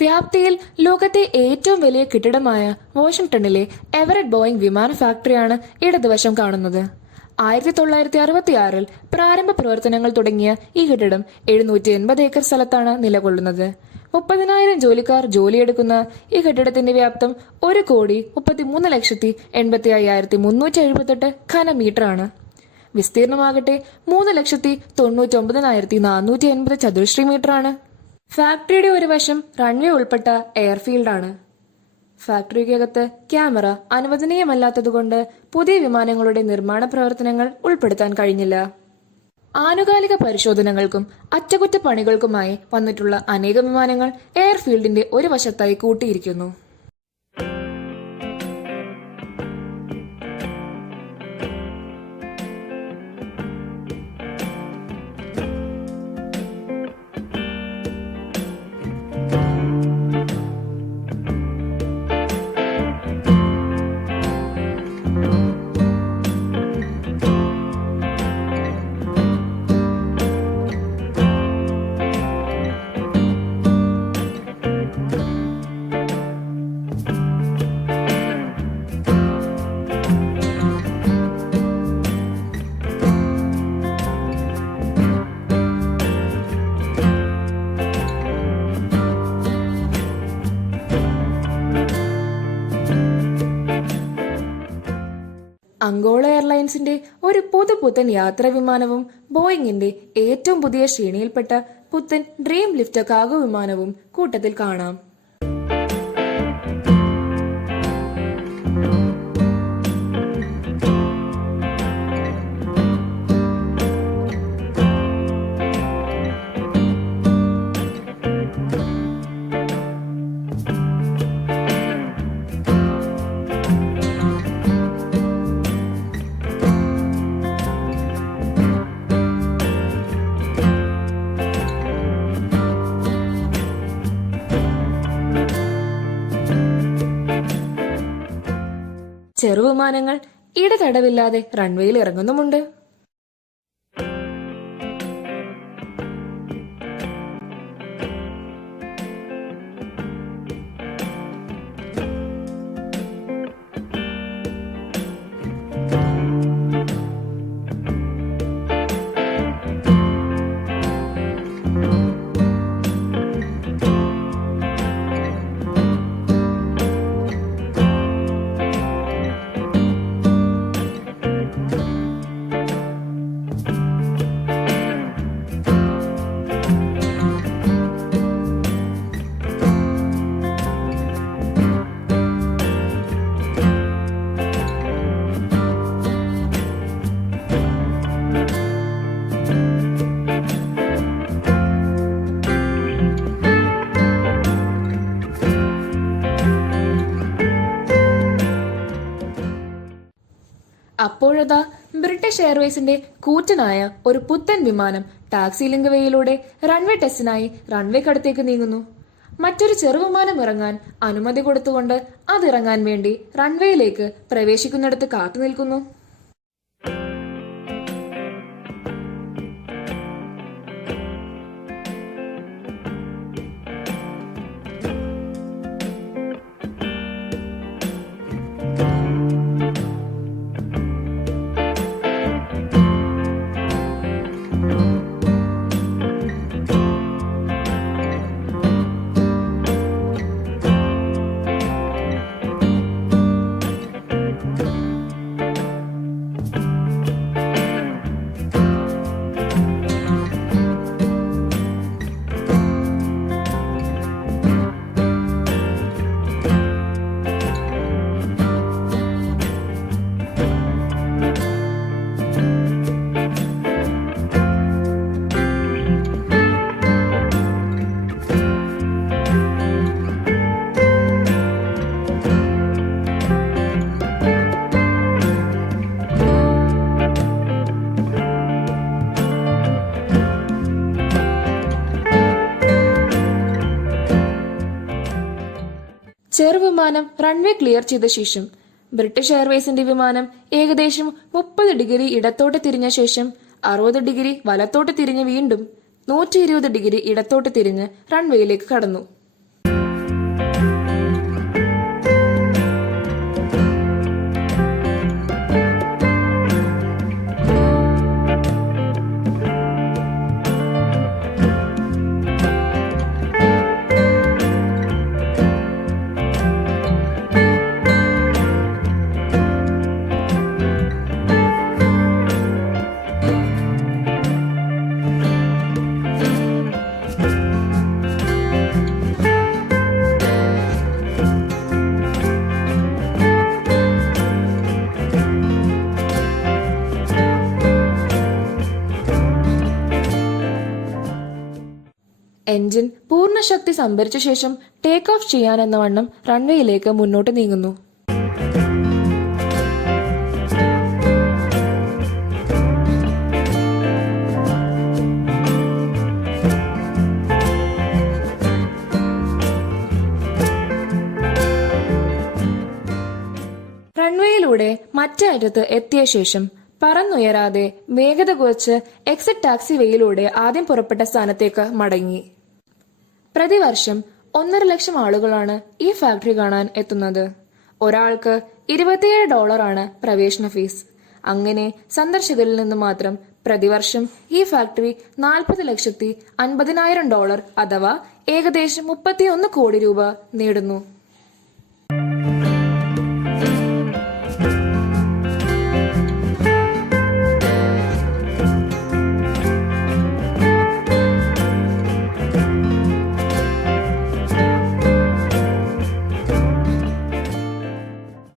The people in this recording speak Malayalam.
വ്യാപ്തിയിൽ ലോകത്തെ ഏറ്റവും വലിയ കെട്ടിടമായ വാഷിംഗ്ടണിലെ എവററ്റ് ബോയിങ് വിമാന ഫാക്ടറിയാണ് ഇടതുവശം കാണുന്നത്. 1966 പ്രാരംഭ പ്രവർത്തനങ്ങൾ തുടങ്ങിയ ഈ കെട്ടിടം 780 ഏക്കർ സ്ഥലത്താണ് നിലകൊള്ളുന്നത്. 30,000 ജോലിക്കാർ ജോലിയെടുക്കുന്ന ഈ കെട്ടിടത്തിന്റെ വ്യാപ്തം 1,33,85,378 ഘനമീറ്ററാണ്. വിസ്തീർണമാകട്ടെ 3,99,480 ചതുരശ്രീ മീറ്ററാണ്. ഫാക്ടറിയുടെ ഒരു വശം റൺവേ ഉൾപ്പെട്ട എയർഫീൽഡാണ്. ഫാക്ടറിക്കകത്ത് ക്യാമറ അനുവദനീയമല്ലാത്തതുകൊണ്ട് പുതിയ വിമാനങ്ങളുടെ നിർമ്മാണ പ്രവർത്തനങ്ങൾ ഉൾപ്പെടുത്താൻ കഴിഞ്ഞില്ല. ആനുകാലിക പരിശോധനകൾക്കും അറ്റകുറ്റപ്പണികൾക്കുമായി വന്നിട്ടുള്ള അനേകം വിമാനങ്ങൾ എയർഫീൽഡിന്റെ ഒരു വശത്തായി കൂട്ടിയിരിക്കുന്നു. അംഗോള എയർലൈൻസിന്റെ ഒരു പുതുപുത്തൻ യാത്രാ വിമാനവും ബോയിങ്ങിന്റെ ഏറ്റവും പുതിയ ശ്രേണിയിൽപ്പെട്ട പുത്തൻ ഡ്രീം ലിഫ്റ്റ് കാർഗോ വിമാനവും കൂട്ടത്തിൽ കാണാം. ചെറുവിമാനങ്ങൾ ഇടതടവില്ലാതെ റൺവേയിൽ ഇറങ്ങുന്നുമുണ്ട്. അപ്പോഴതാ ബ്രിട്ടീഷ് എയർവേസിന്റെ കൂറ്റനായ ഒരു പുത്തൻ വിമാനം ടാക്സി ലിങ്ക് വേയിലൂടെ റൺവേ ടെസ്റ്റിനായി റൺവേക്കടുത്തേക്ക് നീങ്ങുന്നു. മറ്റൊരു ചെറുവിമാനം ഇറങ്ങാൻ അനുമതി കൊടുത്തുകൊണ്ട് അതിറങ്ങാൻ വേണ്ടി റൺവേയിലേക്ക് പ്രവേശിക്കുന്നിടത്ത് കാത്തു നിൽക്കുന്നു. ചെറുവിമാനം റൺവേ ക്ലിയർ ചെയ്ത ശേഷം ബ്രിട്ടീഷ് എയർവേസിന്റെ വിമാനം ഏകദേശം 30 ഡിഗ്രി ഇടത്തോട്ട് തിരിഞ്ഞ ശേഷം 60 ഡിഗ്രി വലത്തോട്ട് തിരിഞ്ഞ് വീണ്ടും 120 ഡിഗ്രി ഇടത്തോട്ട് തിരിഞ്ഞ് റൺവേയിലേക്ക് കടന്നു. എഞ്ചിൻ പൂർണ്ണശക്തി സംഭരിച്ച ശേഷം ടേക്ക് ഓഫ് ചെയ്യാനെന്ന വണ്ണം റൺവേയിലേക്ക് മുന്നോട്ട് നീങ്ങുന്നു. റൺവേയിലൂടെ മറ്റേ അറ്റത്ത് എത്തിയ ശേഷം പറന്നുയരാതെ വേഗത കുറച്ച് എക്സിറ്റ് ടാക്സി വേയിലൂടെ ആദ്യം പുറപ്പെട്ട സ്ഥാനത്തേക്ക് മടങ്ങി. പ്രതിവർഷം 1.5 ലക്ഷം ആളുകളാണ് ഈ ഫാക്ടറി കാണാൻ എത്തുന്നത്. ഒരാൾക്ക് $27 പ്രവേശന ഫീസ്. അങ്ങനെ സന്ദർശകരിൽ നിന്ന് മാത്രം പ്രതിവർഷം ഈ ഫാക്ടറി $40,50,000 അഥവാ ഏകദേശം 31 കോടി രൂപ നേടുന്നു.